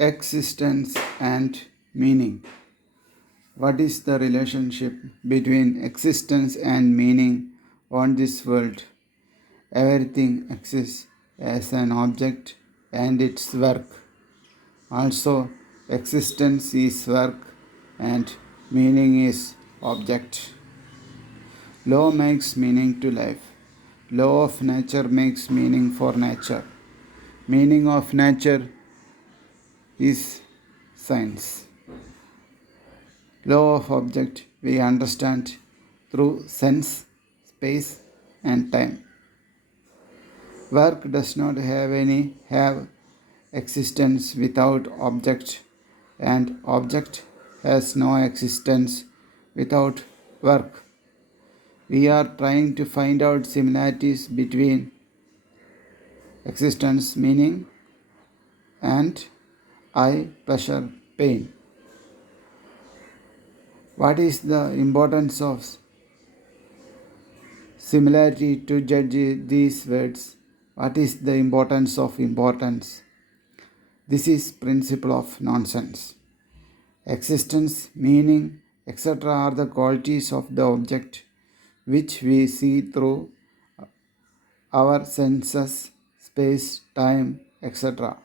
Existence and meaning. What is the relationship between existence and meaning on this world? Everything exists as an object and its work. Also, existence is work and meaning is object. Law makes meaning to life. Law of nature makes meaning for nature. Meaning of nature is science. Law of object we understand through sense, space, and time. Work does not have existence without object, and object has no existence without work. We are trying to find out similarities between existence, meaning, and eye, pleasure, pain. What is the importance of similarity to judge these words? What is the importance of importance? This is principle of nonsense. Existence, meaning, etc. are the qualities of the object which we see through our senses, space, time, etc.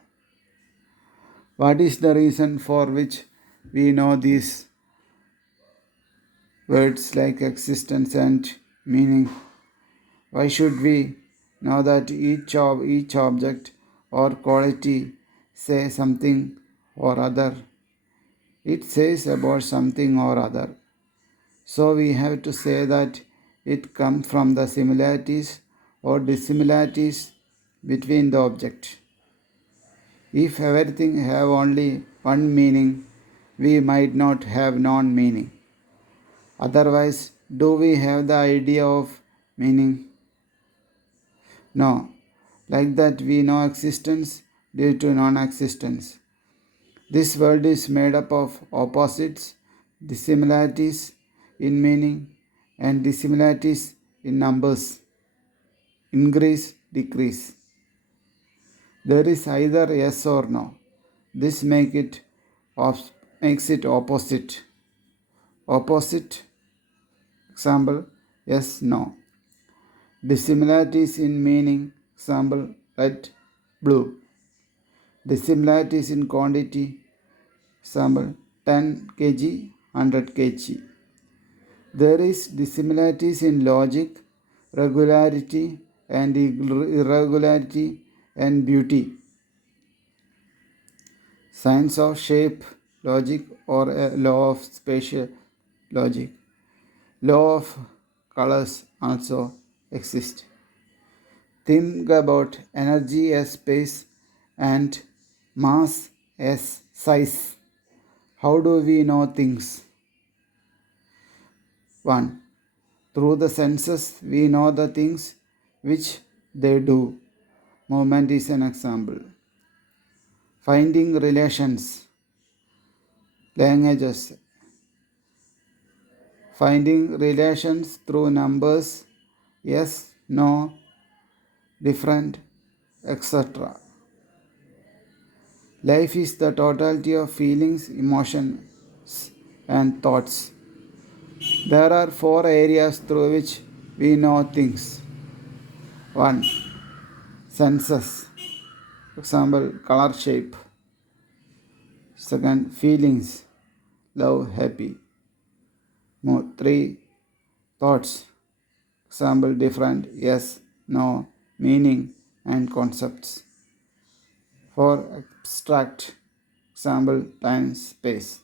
What is the reason for which we know these words like existence and meaning? Why should we know that each object or quality say something or other? It says about something or other. So we have to say that it comes from the similarities or dissimilarities between the object. If everything have only one meaning, we might not have non-meaning. Otherwise, do we have the idea of meaning? No. Like that, we know existence due to non-existence. This world is made up of opposites, dissimilarities in meaning, and dissimilarities in numbers, increase, decrease. There is either yes or no. This makes it opposite. Opposite, example, yes, no. Dissimilarities in meaning, example, red, blue. Dissimilarities in quantity, example, 10 kg, 100 kg. There is dissimilarities in logic, regularity and irregularity and beauty. Science of shape, logic or a law of spatial logic. Law of colors also exist. Think about energy as space and mass as size. How do we know things? 1. Through the senses, we know the things which they do. Movement is an example. Finding relations, languages. Finding relations through numbers, yes, no, different, etc. Life is the totality of feelings, emotions, and thoughts. There are 4 areas through which we know things. 1. Senses. Example, color, shape. Second, feelings. Love, happy. 3. Thoughts. Example, different, yes, no, meaning, and concepts. 4. Abstract. Example, time, space.